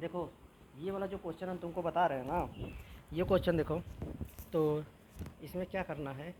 देखो ये वाला जो क्वेश्चन हम तुमको बता रहे हैं ना, ये क्वेश्चन देखो। तो इसमें क्या करना है,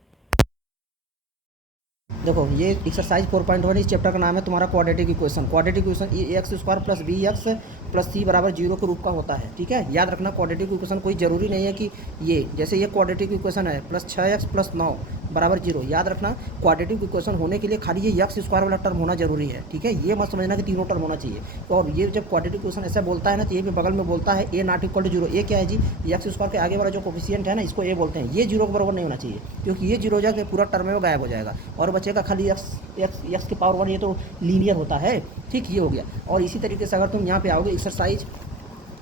देखो ये एक्सरसाइज 4.1 इस चैप्टर का नाम है तुम्हारा quadratic equation. Quadratic equation a x square plus b x plus c बराबर जीरो के रूप का होता है। ठीक है, याद रखना क्वाड्रेटिक इक्वेशन कोई ज़रूरी नहीं है कि ये जैसे ये क्वाड्रेटिक इक्वेशन है प्लस 6x प्लस 9 बराबर जीरो। याद रखना क्वाड्रेटिक इक्वेशन होने के लिए खाली ये एक्स स्क्वायर वाला टर्म होना जरूरी है। ठीक है, ये मत समझना कि तीनों टर्म होना चाहिए। और ये जब क्वाड्रेटिक इक्वेशन ऐसा बोलता है ना, तो ये भी बगल में बोलता है ए नॉट इक्वल टू जीरो। ए क्या है जी, एक्स स्क्वायर के आगे वाला जो कोफिशिएंट है ना, इसको ए बोलते हैं। ये जीरो के बराबर नहीं होना चाहिए, क्योंकि ये जीरो हो जाकर पूरा टर्म है वो गायब हो जाएगा और बचेगा खाली एक्स एक्स एक्स की पावर 1। ये तो लीनियर होता है। ठीक, ये हो गया। और इसी तरीके से अगर तुम यहाँ पे आओगे एक्सरसाइज,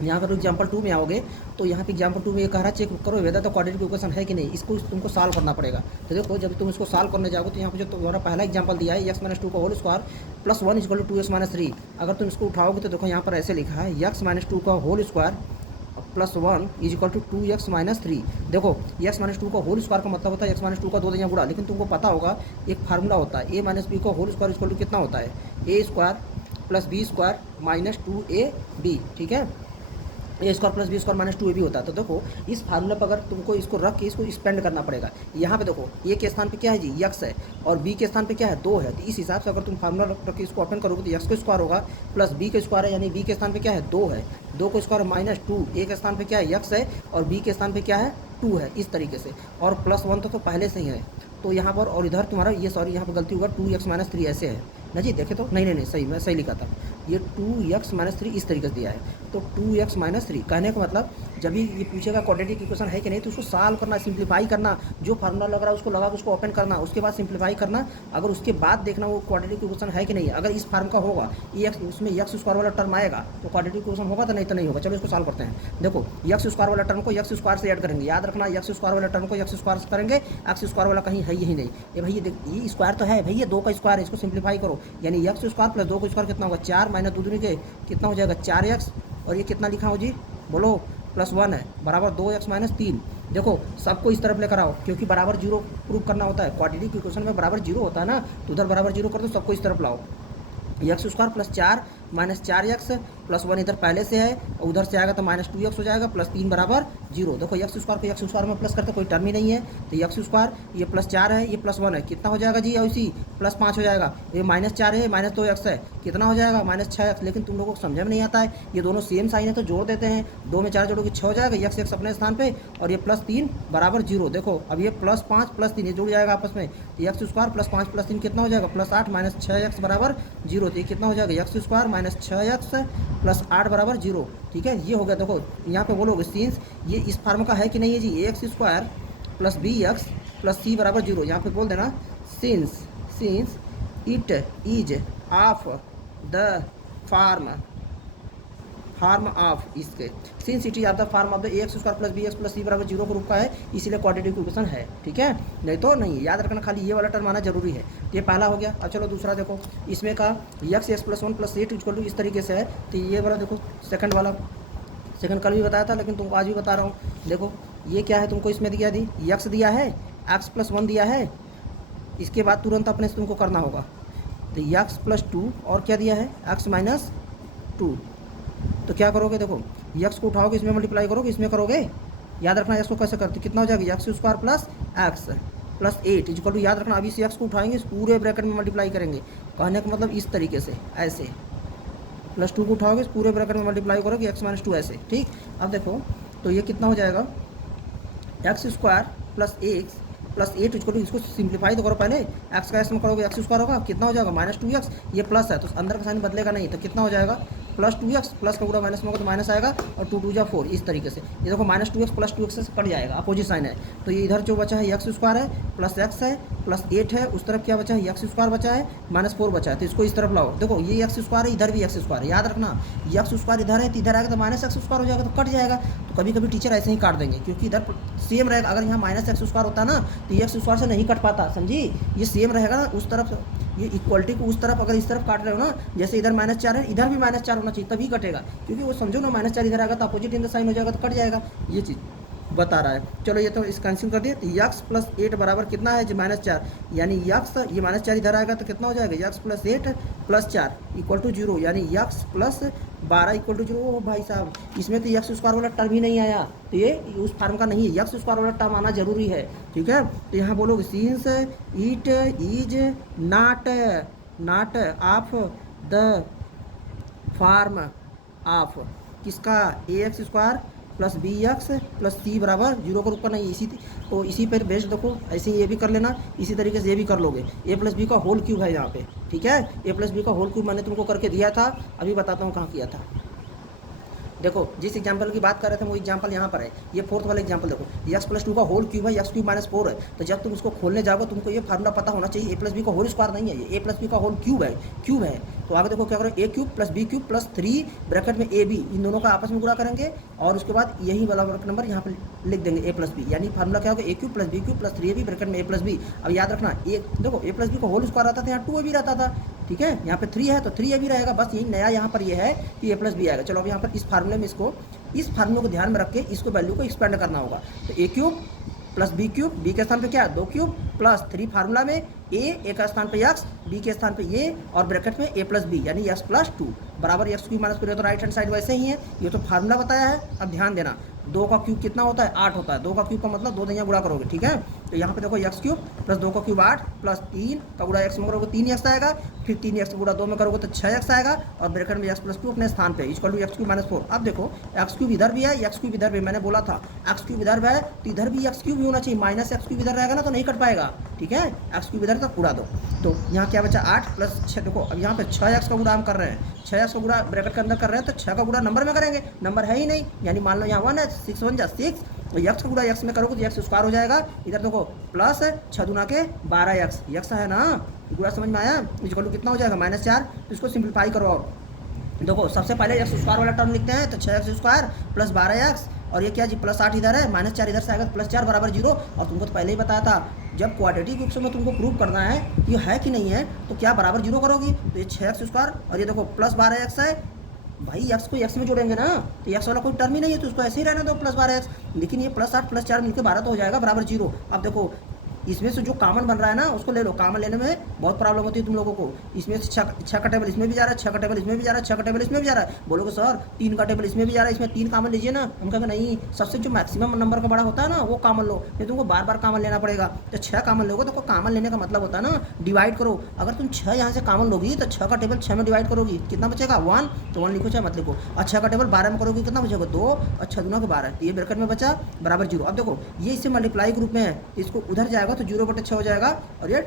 यहाँ पर एग्जाम्पल 2 में आओगे तो यहाँ पे एग्जाम्पल 2 में ये कह रहा है चेक करो वेदर तो क्वाड्रेटिक इक्वेशन है कि नहीं। इसको तुमको सॉल्व करना पड़ेगा। तो देखो जब तुम इसको सॉल्व करने जाओगे तो यहाँ पे जो तुम्हारा पहला एग्जाम्पल दिया है एक्स माइनस टू का whole square plus 1 equal to 2x minus 3, अगर तुम इसको उठाओगे तो देखो यहाँ पर ऐसे लिखा है एक्स माइनस टू का whole square plus 1 is equal to 2x minus 3। देखो एक्स माइनस टू का होल स्क्वायर का मतलब होता है एक्स माइनस टू का 2 दुनिया गुणा। लेकिन तुमको पता होगा एक फार्मूला होता है ए माइनस बी का होल स्क्वायर इक्वल टू कितना होता है, ए square plus B square minus 2ab। ठीक है, ए square plus B square minus 2ab होता है। तो देखो इस फार्मूला पर अगर तुमको इसको रख के इसको एक्सपेंड करना पड़ेगा। यहाँ पे देखो ए के स्थान पे क्या है जी, यक्स है, और बी के स्थान पे क्या है, 2 है। तो इस हिसाब से अगर तुम फार्मूला रख के इसको ओपन करोगे तो यक्स का स्क्वायर होगा प्लस बी का स्क्वायर है, यानी बी के स्थान पे क्या है, 2 है, 2 का स्क्वायर माइनस 2, ए के स्थान पे क्या है, यक्स है, और बी के स्थान पे क्या है, 2 है। इस तरीके से, और प्लस 1 तो पहले से ही है। तो यहाँ पर और इधर तुम्हारा ये सॉरी यहाँ पर गलती होगा 2x माइनस 3 ऐसे है ना जी। देखे तो नहीं सही, मैं सही लिखा था। ये 2x माइनस 3 इस तरीके से दिया है। तो 2x माइनस 3 कहने का मतलब जब भी ये पूछेगा क्वाड्रेटिक इक्वेशन है कि नहीं, तो उसको सॉल्व करना, सिंप्लीफाई करना, जो फार्मूला लग रहा है उसको लगा के उसको ओपन करना, उसके बाद सिंप्लीफाई करना। अगर उसके बाद देखना वो क्वाड्रेटिक इक्वेशन है कि नहीं। अगर इस फार्म का होगा उसमें एक्स स्क्वायर वाला टर्म आएगा तो क्वाड्रेटिक इक्वेशन होगा, तो नहीं होगा। चलो इसको सॉल्व करते हैं। देखो एक्स स्क्वायर वाला टर्म को एक्स स्क्वायर से ऐड करेंगे। याद रखना एक्स स्क्वायर वाला टर्म को एक्स स्क्वायर से करेंगे, एक्स स्क्वायर वाला कहीं है ही नहीं। ये भाई ये स्क्वायर तो है भाई, ये 2 का स्क्वायर है, इसको सिंप्लीफाई करो, यानी एक्स स्क्वायर प्लस 2 का स्क्वायर कितना होगा, 4 माइनस 2 दूनी के कितना हो जाएगा, 4x, और ये कितना लिखा हो जी, बोलो, प्लस 1 है बराबर 2x माइनस 3। देखो सबको इस तरफ लेकर आओ, क्योंकि बराबर जीरो प्रूव करना होता है। क्वाड्रेटिक इक्वेशन में बराबर जीरो होता है ना, तो उधर बराबर जीरो कर दो, सबको इस तरफ लाओ। X square plus 4 minus 4x plus 1 इधर पहले से है, और उधर से आएगा तो माइनस 2x हो जाएगा, प्लस 3 बराबर जीरो। देखो एक्स स्क्वायर को एक्स स्क्वायर में प्लस करते कोई टर्म ही नहीं है, तो एक्स स्क्वायर ये प्लस 4 है, ये प्लस 1 है, कितना हो जाएगा जी, और इसी प्लस 5 हो जाएगा। ये माइनस 4 है, माइनस 2x है, कितना हो जाएगा, माइनस 6x। लेकिन तुम लोगों को समझ में नहीं आता है, ये दोनों सेम साइन है तो जोड़ देते हैं, 2 में 4 जोड़ोगे 6 हो जाएगा, x अपने स्थान पे, और ये प्लस 3 बराबर जीरो। देखो अब ये प्लस 5 प्लस 3 ये जुड़ जाएगा आपस में, एक्स स्क्वायर प्लस 5 प्लस 3 कितना हो जाएगा, प्लस 8 माइनस 6x बराबर जीरो। तो ये कितना हो जाएगा, x square minus 6x plus 8 बराबर जीरो। ठीक है, ये हो गया। देखो यहाँ पे बोलोगे सिंस ये इस फार्म का है कि नहीं है जी, x square plus b x plus c बराबर जीरो। यहाँ पे बोल देना since it is of the form of इसके, since it is of the form of the x square plus b x plus c बराबर जीरो के रूप का है, इसीलिए क्वाड्रेटिक इक्वेशन है। ठीक है, नहीं तो नहीं। याद रखना खाली ये वाला टर्म आना जरूरी है। ये पहला हो गया। अब चलो दूसरा देखो, इसमें का x plus 1 plus 8 equal to इस तरीके से है। तो ये वाला देखो सेकंड वाला, सेकंड कल भी बताया था लेकिन तुमको आज भी बता रहा हूँ। देखो ये क्या है, तुमको इसमें दिया एक्स दिया है, एक्स प्लस 1 दिया है, इसके बाद तुरंत अपने से तुमको करना होगा। तो एक्स प्लस 2 और क्या दिया है, एक्स माइनस 2। तो क्या करोगे, देखो एक्स को उठाओगे, इसमें मल्टीप्लाई करोगे, इसमें करोगे। याद रखना एक्स को कैसे करते, कितना हो जाएगा, x square plus x plus 8 equal to, याद रखना अभी से एक्स को उठाएंगे, इस पूरे ब्रैकेट में मल्टीप्लाई करेंगे। कहने का मतलब इस तरीके से, ऐसे प्लस 2 को उठाओगे, इस पूरे ब्रैकेट में मल्टीप्लाई करोगे, एक्स माइनस 2 ऐसे। ठीक, अब देखो तो ये कितना हो जाएगा, x square plus x plus 8 equal to, इसको सिंप्लीफाई तो करो पहले, एक्स का एक्स में करोगे एक्स स्क्वायर होगा, कितना हो जाएगा, माइनस 2x। ये प्लस है तो अंदर का साइन बदलेगा नहीं, तो कितना हो जाएगा, प्लस 2x, प्लस का पूरा माइनस में होगा तो माइनस आएगा, और 2 2 जा 4 इस तरीके से। ये देखो माइनस 2x प्लस 2x से कट जाएगा, अपोजिट साइन है। तो ये इधर जो बचा है एक्स स्क्वायर है प्लस एक्स है प्लस 8 है, उस तरफ क्या बचा है, एक्स स्क्वायर बचा है माइनस 4 बचा है, तो इसको इस तरफ लाओ। देखो ये एक्स स्क्वायर है, इधर भी एक्स स्क्वायर है, याद रखना एक्स स्क्वायर इधर है तो इधर आएगा तो माइनस एक्स स्क्वायर हो जाएगा, तो कट जाएगा। तो कभी कभी टीचर ऐसे ही काट देंगे, क्योंकि इधर सेम रहेगा। अगर यहाँ माइनस एक्स स्क्वायर होता ना तो ये एक्स स्क्वायर से नहीं कट पाता, समझी। ये सेम रहेगा ना उस तरफ, ये इक्वलिटी को उस तरफ अगर इस तरफ काट रहे हो ना, जैसे इधर माइनस 4 है, इधर भी माइनस 4 होना चाहिए, तभी कटेगा। क्योंकि वो समझो ना माइनस 4 इधर आएगा तो अपोजिट इन द साइन हो जाएगा, तो कट जाएगा ये चीज़। बता रहा है। चलो ये तो इस कैंसिल कर दिए, तो यक्स प्लस 8 बराबर कितना है जी -4, यानी यक्स ये -4 इधर आएगा तो कितना हो जाएगा, x plus 8 plus 4 equal to 0, यानी यक्स प्लस 12 इक्वल टू 0। ओ भाई साहब, इसमें तो यक्स स्क्वायर वाला टर्म ही नहीं आया, तो ये उस फार्म का नहीं है, यक्स स्क्वायर वाला टर्म आना जरूरी है, ठीक है। तो यहाँ बोलोगे since it is not of the form of किसका, a x square plus b x plus c बराबर 0 का रूप का नहीं, तो इसी पर बेस्ड देखो, ऐसे ही ये भी कर लेना, इसी तरीके से ये भी कर लोगे। ए प्लस बी का होल क्यूब है यहाँ पे, ठीक है, ए प्लस बी का होल क्यूब मैंने तुमको करके दिया था, अभी बताता हूँ कहाँ किया था। देखो जिस एग्जांपल की बात कर रहे थे वो एग्जांपल यहाँ पर है, ये फोर्थ वाला एग्जांपल देखो, एक्स प्लस 2 का होल क्यूब है, एक्स क्यूब -4 है, तो जब तुम उसको खोलने जाओगे तुमको ये फार्मूला पता होना चाहिए, ए प्लस बी का होल स्क्वायर नहीं है, ये ए प्लस बी का होल क्यूब है। तो आगे देखो क्या करो, A cube plus B cube plus 3 bracket में ए बी, इन दोनों का आपस में गुणा करेंगे और उसके बाद यही वाला नंबर यहाँ पर लिख देंगे ए प्लस बी, यानी फार्मूला क्या होगा, A cube plus B cube plus 3ab bracket में ए प्लस बी। अब याद रखना, देखो ए प्लस बी का होल स्क्वायर रहता था, यहाँ 2ab भी रहता था, ठीक है, यहाँ पे 3 है तो 3ab रहेगा, बस यही नया यहाँ पर ये है कि ए प्लस बी आएगा। चलो अब यहाँ पर इस फार्मूले में इस फार्मूले को ध्यान में रख के इसको वैल्यू को एक्सपेंड करना होगा, तो A cube plus B cube, B के स्थान पे क्या है 2 क्यूब प्लस 3 फार्मूला में ए का स्थान पे एक्स, बी के स्थान पे ये और ब्रैकेट में ए प्लस बी, यानी एक्स प्लस 2 बराबर एक्स क्यूब -4, तो राइट हैंड साइड वैसे ही है, ये तो फार्मूला बताया है। अब ध्यान देना, 2 का क्यूब कितना होता है, 8 होता है, 2 का क्यूब का मतलब 2 दहिया गुणा करोगे, ठीक है। तो यहाँ पे देखो एक्स क्यूब प्लस 2 का क्यूब 8 प्लस 3 का गुणा एक्स में करोगे 3x आएगा, फिर 3x का गुणा 2 में करोगे तो 6x आएगा, और ब्रैकेट में एक्स प्लस 2 अपने स्थान पे इक्वल टू एक्स क्यूब -4। अब देखो एक्स क्यूब इधर भी है, एक्स क्यूब इधर भी, मैंने बोला था एक्स क्यूब इधर है तो इधर भी एक्स क्यूब ही होना चाहिए, माइनस एक्स क्यूब इधर रहेगा ना तो नहीं कट पाएगा, ठीक है, एक्स क्यूब इधर तक उड़ा दो। तो यहाँ क्या बचा 8 प्लस 6, देखो अब यहाँ पे 6x का गुणा हम कर रहे हैं, 6x का गुणा ब्रैकेट के अंदर कर रहे हैं, तो 6 का गुणा नंबर में करेंगे, नंबर है ही नहीं, यानी मान लो यहाँ 1 है, 6 1 जा 6, तो एक्स का गुणा एक्स में करोगे तो एक्स स्क्वायर हो जाएगा, इधर देखो प्लस 6 दूना के 12x, एक्स है ना, गुणा समझ में आया, इक्वल टू कितना हो जाएगा -4। तो इसको सिंप्लीफाई करो, देखो सबसे पहले एक्स स्क्वायर वाला टर्म लिखते हैं, तो 6x स्क्वायर प्लस 12x, और ये क्या जी प्लस 8 इधर है, -4 इधर से आएगा, प्लस 4 बराबर 0। और तुमको तो पहले ही बताया था, जब क्वाड्रेटिक इक्वेशन में तुमको प्रूव करना है कि ये है कि नहीं है, तो क्या बराबर 0 करोगी, तो ये 6x स्क्वायर और ये देखो प्लस 12x है, भाई एक्स को एक्स में जोड़ेंगे ना, तो एक्स वाला कोई टर्म ही नहीं है, तो उसको ऐसे ही रहना दो प्लस 12x, लेकिन ये प्लस 8 प्लस 4 मिलकर 12 तो हो जाएगा बराबर 0। अब देखो इसमें से जो कॉमन बन रहा है ना उसको ले लो, कॉमन लेने में बहुत प्रॉब्लम होती है तुम लोगों को, इसमें से 6 का टेबल इसमें भी जा रहा है, 6 का टेबल इसमें भी जा रहा है, 6 का टेबल इसमें भी जा रहा है, बोलोगे सर 3 का टेबल इसमें भी जा रहा है, इसमें 3 कॉमन लीजिए ना, हम कहेंगे नहीं, सबसे जो मैक्सिमम नंबर का बड़ा होता है ना वो कॉमन लो, फिर तुमको बार बार कॉमन लेना पड़ेगा। तो 6 कॉमन लोगे तो कॉमन लेने का मतलब होता है ना डिवाइड करो, अगर तुम 6 यहाँ से कॉमन लोगी तो 6 का टेबल 6 में डिवाइड करोगी, कितना बचेगा 1, तो 1 लिखो चाहे मत लिखो, और 6 का टेबल 12 में करोगी कितना बचेगा 2, और 6 दूना के 12, तो ये ब्रैकेट में बचा बराबर 0। अब देखो ये इससे मल्टीप्लाई के रूप में है, इसको उधर जाएगा तो 0/6 हो जाएगा, और ये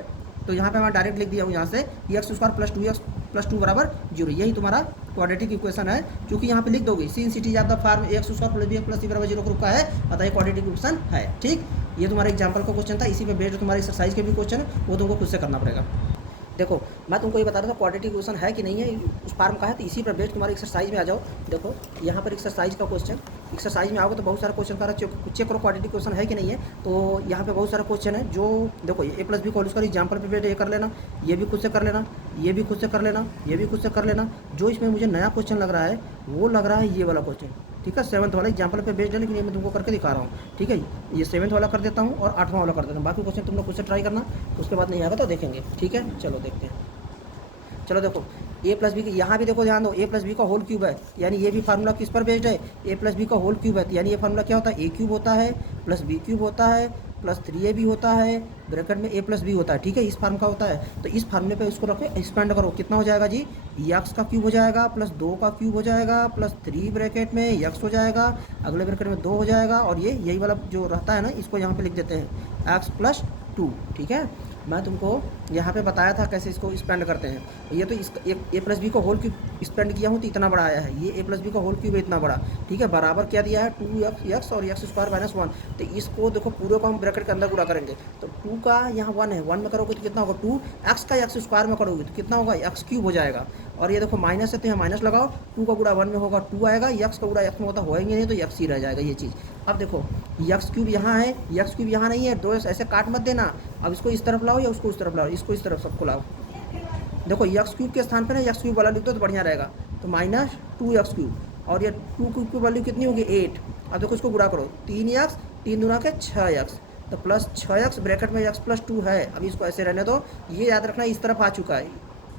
तो यहाँ पे मैं डायरेक्ट लिख दिया हूँ यहाँ से x square plus 2x plus 2 बराबर 0, यही तुम्हारा क्वाड्रेटिक इक्वेशन है, क्योंकि यहाँ पे लिख दोगे since it is of the form x square plus bx plus c बराबर 0 का है, बताइए क्वाड्रेटिक इक्वेशन है, ठीक। ये तुम्हारा एग्जाम्पल का क्वेश्चन था, इसी पे बेस्ड तुम्हारी एक्सरसाइज के भी क्वेश्चन है, वो तुमको खुद से करना पड़ेगा। देखो मैं तुमको ये बता रहा था क्वाड्रेटिक इक्वेशन है कि नहीं है, उस फॉर्म का है, तो इसी पर बेस्ड तुम्हारी एक्सरसाइज में आ जाओ। देखो यहाँ पर एक्सरसाइज का क्वेश्चन, एक्सरसाइज में आओगे तो बहुत सारा क्वेश्चन का चेक करो क्वाड्रेटिक इक्वेशन है कि नहीं है, तो यहाँ पे बहुत सारा क्वेश्चन है जो देखो ए प्लस बी को उसका एग्जाम्पल पे बेस्ड ये कर लेना, ये भी खुद से कर लेना, ये भी खुद से कर लेना, ये भी खुद से कर लेना। जो इसमें मुझे नया क्वेश्चन लग रहा है वो लग रहा है ये वाला क्वेश्चन, ठीक है, 7th वाला एग्जाम्पल पे बेस्ड है, लेकिन ये मैं तुमको करके दिखा रहा हूँ, ठीक है। ये 7th वाला कर देता हूँ और 8वां वाला कर देता हूँ, बाकी क्वेश्चन तुम लोग खुद से ट्राई करना, उसके बाद नहीं आएगा तो देखेंगे, ठीक है। चलो देखते हैं, चलो देखो ए प्लस बी, यहाँ भी देखो ध्यान दो, ए प्लस बी का होल क्यूब है, यानी ये भी फार्मूला किस पर बेस्ड है, ए प्लस बी का होल क्यूब है, यानी ये फार्मूला क्या होता है, ए क्यूब होता है प्लस बी क्यूब होता है प्लस 3ab होता है, ब्रैकेट में ए प्लस बी होता है, ठीक है, इस फार्म का होता है। तो इस फार्मूले पे इसको रखो, एक्सपेंड करो, कितना हो जाएगा जी, एक्स का क्यूब हो जाएगा प्लस 2 का क्यूब हो जाएगा प्लस 3 ब्रैकेट में एक्स हो जाएगा, अगले ब्रैकेट में 2 हो जाएगा, और ये यही वाला जो रहता है ना इसको यहाँ पे लिख देते हैं एक्स प्लस 2, ठीक है। मैं तुमको यहाँ पे बताया था कैसे इसको स्पेंड करते हैं, ये तो इस ए प्लस बी को होल क्यूब स्पेंड किया हूँ तो इतना बड़ा आया है, ये ए प्लस बी का होल क्यूब है इतना बड़ा, ठीक है, बराबर क्या दिया है 2x और एक्स स्क्वायर -1, तो इसको देखो पूरे को हम ब्रैकेट के अंदर गुणा करेंगे, तो 2 का यहाँ 1 है, 1 में करोगे तो कितना होगा 2x का एक्स स्क्वायर में करोगे तो कितना होगा एक्स क्यूब हो जाएगा, और ये देखो माइनस है तो यहाँ माइनस लगाओ, 2 का गुणा 1 में होगा 2 आएगा, एक्स का गुणा एक्स में होता होएंगे नहीं तो एक्स ही रह जाएगा ये चीज़। अब देखो एक्स क्यूब यहाँ है, एक्स क्यूब यहाँ नहीं है, 2 ऐसे काट मत देना, अब इसको इस तरफ लाओ या उसको उस तरफ लाओ, इसको इस तरफ सबको लाओ, देखो एक्स क्यूब के स्थान पर ना एक्स क्यूब वाला लिख दो तो बढ़िया रहेगा, तो -2x क्यूब, और ये 2 क्यूब की वैल्यू कितनी होगी 8। अब देखो इसको गुणा करो 3x 3 दूना के 6x तो प्लस 6x ब्रैकेट में x प्लस 2 है। अभी इसको ऐसे रहने दो, ये याद रखना इस तरफ आ चुका है,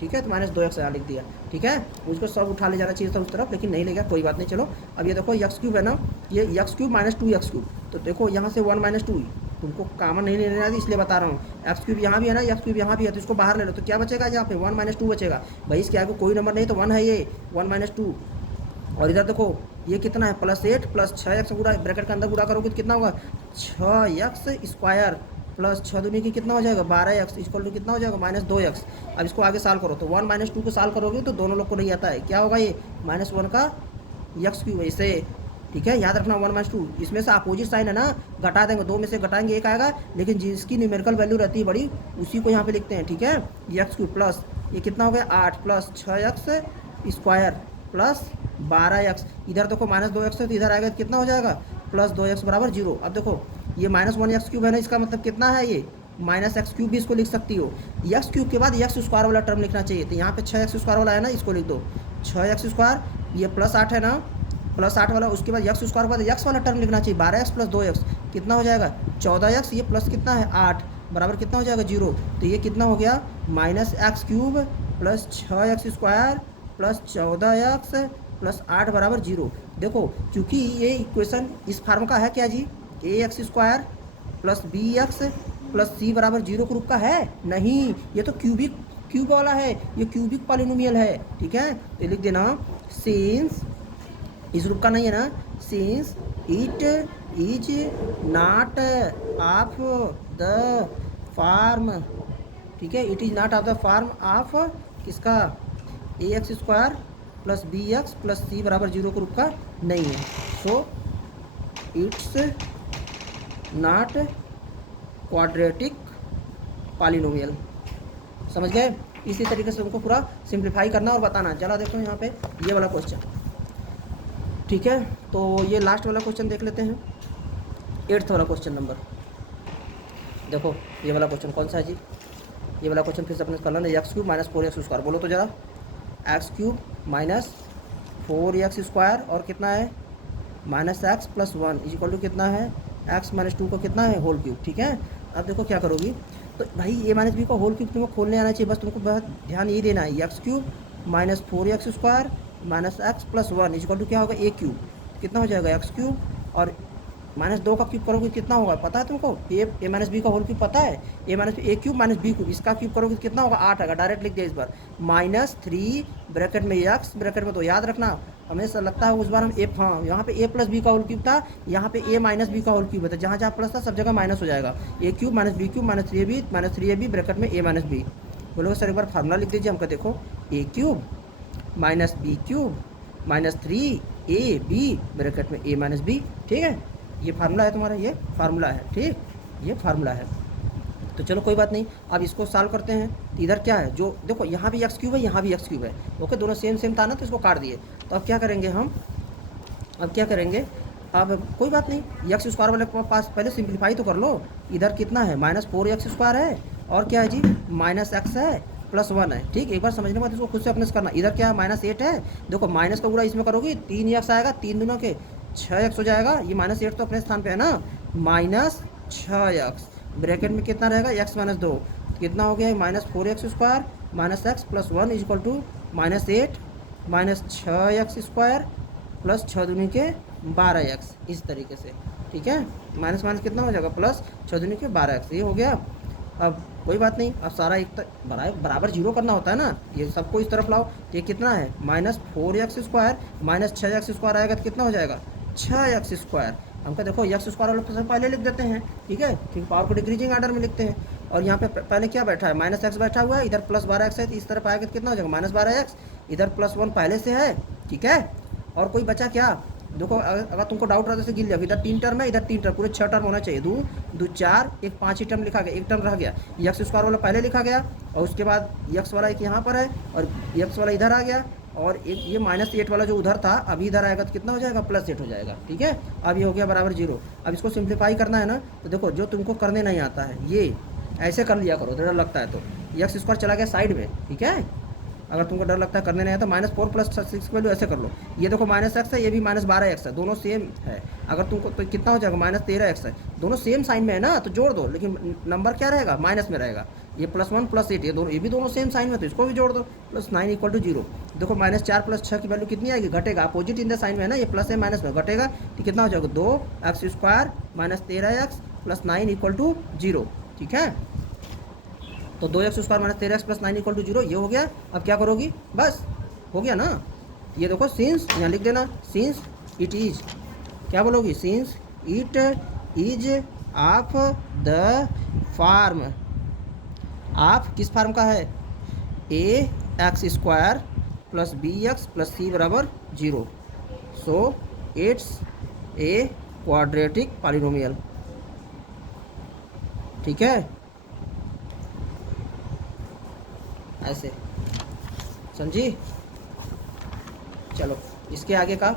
ठीक है, तो माइनस 2x यहाँ लिख दिया, ठीक है। मुझको सब उठा ले जाना चाहिए था उस तरफ, लेकिन नहीं ले गया, कोई बात नहीं। चलो अब ये देखो x क्यूब है ना, ये x cube minus 2x cube, तो देखो यहाँ से 1 माइनस 2 तुमको कॉमन नहीं लेना है इसलिए बता रहा हूँ। एक्स क्यूब यहाँ भी है ना, एक्स क्यूब यहाँ भी है, तो इसको बाहर ले लो तो क्या बचेगा यहाँ पे 1 माइनस 2 बचेगा। भाई इसके आगे कोई नंबर नहीं तो 1 है, ये 1 माइनस 2। और इधर देखो ये कितना है प्लस 8 प्लस 6x गुणा ब्रैकेट के अंदर गुणा करोगे तो कितना होगा 6x स्क्वायर प्लस 6 दूनी की कितना हो जाएगा 12x इक्वल टू कितना हो जाएगा माइनस 2x। अब इसको आगे साल करो तो 1 माइनस 2 को साल करोगे तो दोनों लोग को नहीं आता है, क्या होगा ये -1 का x क्यूब ऐसे, ठीक है। याद रखना 1 माइनस 2 इसमें से अपोजिट साइन है ना, घटा देंगे, 2 में से घटाएंगे 1 आएगा, लेकिन जिसकी न्यूमेरिकल वैल्यू रहती है बड़ी उसी को यहाँ पे लिखते हैं, ठीक है। x क्यूब प्लस ये कितना हो गया 8 plus 6x square plus 12x, इधर देखो माइनस 2x है तो इधर आएगा तो कितना हो जाएगा प्लस 2x बराबर 0। अब देखो ये -1 x क्यूब है ना, इसका मतलब कितना है ये -x क्यूब भी इसको लिख सकती हो। x क्यूब के बाद x स्क्वायर वाला टर्म लिखना चाहिए, तो यहाँ पे 6x स्क्वायर वाला है ना, इसको लिख दो 6x स्क्वायर, ये प्लस 8 है ना, प्लस 8 वाला, उसके बाद x स्क्वायर के बाद x वाला टर्म लिखना चाहिए 12x प्लस 2x कितना हो जाएगा 14x, ये प्लस कितना है 8 बराबर कितना हो जाएगा 0। तो ये कितना हो गया -x cube plus 6x square plus 14x plus 8 बराबर 0। देखो क्योंकि ये इक्वेशन इस फार्म का है क्या जी, ax square plus bx plus c बराबर 0 के रूप का है नहीं, ये तो क्यूब वाला है, ये क्यूबिक पॉलिनोमियल है, ठीक है। तो लिख देना सिंस, इस रूप का नहीं है ना, since it is not of the form, ठीक है, it is not of the form of किसका ax square plus bx plus c बराबर 0 के रूप का नहीं है, so it's not quadratic polynomial. समझ गए? इसी तरीके से उनको पूरा सिंप्लीफाई करना और बताना। चला देखो यहाँ पे ये वाला क्वेश्चन, ठीक है। तो ये लास्ट वाला क्वेश्चन देख लेते हैं, 8th वाला क्वेश्चन नंबर। देखो ये वाला क्वेश्चन कौन सा है जी, ये वाला क्वेश्चन फिर से अपने कर लेना, x cube minus 4x square, बोलो तो जरा, x cube minus 4x square और कितना है -x प्लस 1 इक्वल टू कितना है x माइनस 2 को कितना है होल क्यूब, ठीक है। अब देखो क्या करोगी, तो भाई a माइनस बी का होल क्यूब तुमको खोलने आना चाहिए, बस तुमको बहुत ध्यान ये देना है, x cube minus 4x square minus x plus 1 equal to क्या होगा a क्यूब, कितना हो जाएगा x क्यूब, और -2 का क्यूब करोगे कितना होगा पता है तुमको, a माइनस बी का होल क्यूब पता है, a minus a cube minus b cube, इसका क्यूब करोगे कितना होगा 8 आएगा, डायरेक्ट लिख दिया इस बार, -3 ब्रैकेट में x ब्रैकेट में, तो याद रखना हमेशा लगता है उस बार हम हाँ यहाँ पे a प्लस बी का होल क्यूब था, यहाँ पे a माइनस बी का होल क्यूब था, जहाँ जहाँ प्लस था सब जगह माइनस हो जाएगा, a cube minus b cube minus 3ab bracket में a माइनस बी। बोलोगे सर एक बार फार्मूला लिख दीजिए हमको, देखो a cube minus b cube minus 3ab bracket में a माइनस बी, ठीक है। ये फार्मूला है तुम्हारा, ये फार्मूला है, ठीक, ये फार्मूला है। तो चलो कोई बात नहीं, अब इसको सॉल्व करते हैं। तो इधर क्या है, जो देखो यहाँ भी एक्स क्यूब है यहाँ भी एक्स क्यूब है, ओके, दोनों सेम सेम था ना, तो इसको काट दिए। तो अब क्या करेंगे हम, अब क्या करेंगे, अब कोई बात नहीं, एक्स स्क्वायर वाले के पास पहले सिंप्लीफाई तो कर लो। इधर कितना है -4x स्क्वायर है और क्या है जी -x है प्लस 1 है, ठीक। एक बार समझने के बाद इसको खुद से अपने से करना। इधर क्या है -8 है, देखो माइनस का गुणा इसमें करोगे 3x आएगा, 3 दूना के 6x हो जाएगा, ये -8 तो अपने स्थान पे है ना, -6x ब्रैकेट में कितना रहेगा x माइनस 2, कितना हो गया -4x square minus x plus 1 equal to -8 minus 6x square plus 6 दूनी के 12x, इस तरीके से, ठीक है। माइनस माइनस कितना हो जाएगा प्लस 6 दूनी के 12x, ये हो गया। अब कोई बात नहीं, अब सारा एक बराबर 0 करना होता है ना, ये सबको इस तरफ लाओ। ये कितना है -4x square minus 6x square आएगा तो कितना हो जाएगा 6x स्क्वायर। हमको देखो x स्क्वायर वाला पहले लिख देते हैं, ठीक है, क्योंकि पावर को डिक्रीजिंग आर्डर में लिखते हैं। और यहाँ पे पहले क्या बैठा है -x बैठा हुआ है, इधर प्लस 12x है, तो इस तरफ आएगा तो कितना हो जाएगा -12x, इधर प्लस 1 पहले से है, ठीक है। और कोई बचा क्या, देखो अगर तुमको डाउट रहता है गिन लिया, इधर 3 टर्म है, इधर 3 टर्म, पूरे 6 टर्म होना चाहिए, 2 4 एक 5 ही टर्म लिखा गया, एक टर्म रह गया, एक्स स्क्वायर वाला पहले लिखा गया, और उसके बाद एक्स वाला एक यहाँ पर है और एक्स वाला इधर आ गया, और एक ये -8 वाला जो उधर था अभी इधर आएगा तो कितना हो जाएगा +8 हो जाएगा, ठीक है। अब ये हो गया बराबर 0। अब इसको सिंप्लीफाई करना है ना, तो देखो जो तुमको करने नहीं आता है ये ऐसे कर लिया करो, डर लगता है तो एक्स स्क्वायर चला गया साइड में, ठीक है। अगर तुमको डर लगता है करने नहीं आता, -4 + 6 की वैल्यू ऐसे कर लो। ये देखो -x है, ये भी -12x है, दोनों सेम है। अगर तुमको तो कितना हो जाएगा, -13x है, दोनों सेम साइन में है ना, तो जोड़ दो, लेकिन नंबर क्या रहेगा, माइनस में रहेगा। ये +1 + 8, ये भी दोनों सेम साइन में, तो इसको भी जोड़ दो, +9 = 0। देखो -4 + 6 की वैल्यू कितनी आएगी, घटेगा, अपोजिट इन द साइन में है ना, ये प्लस है माइनस में, घटेगा तो कितना हो जाएगा, 2x² - 13x + 9 = 0। ठीक है, तो 2x² - 13x + 9 = 0 ये हो गया। अब क्या करोगी, बस हो गया ना। ये देखो सिंस, यहाँ लिख देना, सिंस इट इज, क्या बोलोगी, since it is of the form, of किस फार्म का है, ax² + bx + c = 0, so it's a quadratic polynomial. ठीक है, ऐसे समझी। चलो इसके आगे का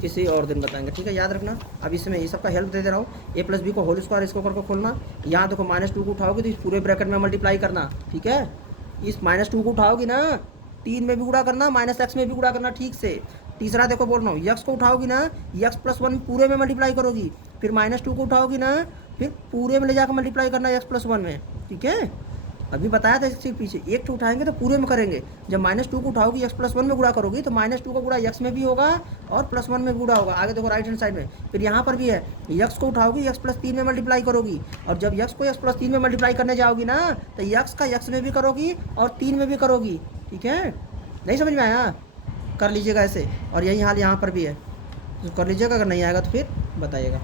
किसी और दिन बताएंगे, ठीक है, याद रखना। अब इसमें ये सबका हेल्प दे दे रहा हूँ। a + b को होल स्क्वायर इसको करके खोलना, यहाँ देखो -2 को उठाओगे तो इस पूरे ब्रैकेट में मल्टीप्लाई करना। ठीक है, इस -2 को उठाओगी ना, 3 में भी गुणा करना, -x में भी गुणा करना, ठीक से। तीसरा देखो बोल रहा हूँ, x को उठाओगी ना, x + 1 पूरे में मल्टीप्लाई करोगी, फिर -2 को उठाओगी ना, फिर पूरे में ले जाकर मल्टीप्लाई करना x + 1 में। ठीक है, अभी बताया था इसके पीछे, एक तो उठाएंगे तो पूरे में करेंगे। जब -2 को उठाओगी x + 1 में गुणा करोगी तो -2 का गुणा x में भी होगा और +1 में गुणा होगा। आगे देखो राइट हैंड साइड में, फिर यहाँ पर भी है, x को उठाओगी x + 3 में मल्टीप्लाई करोगी, और जब x को x + 3 में मल्टीप्लाई करने जाओगी ना, तो x का x में भी करोगी और 3 में भी करोगी। ठीक है, नहीं समझ में आया, कर लीजिएगा ऐसे। और यही हाल यहाँ पर भी है, तो कर लीजिएगा, अगर नहीं आएगा तो फिर बताइएगा।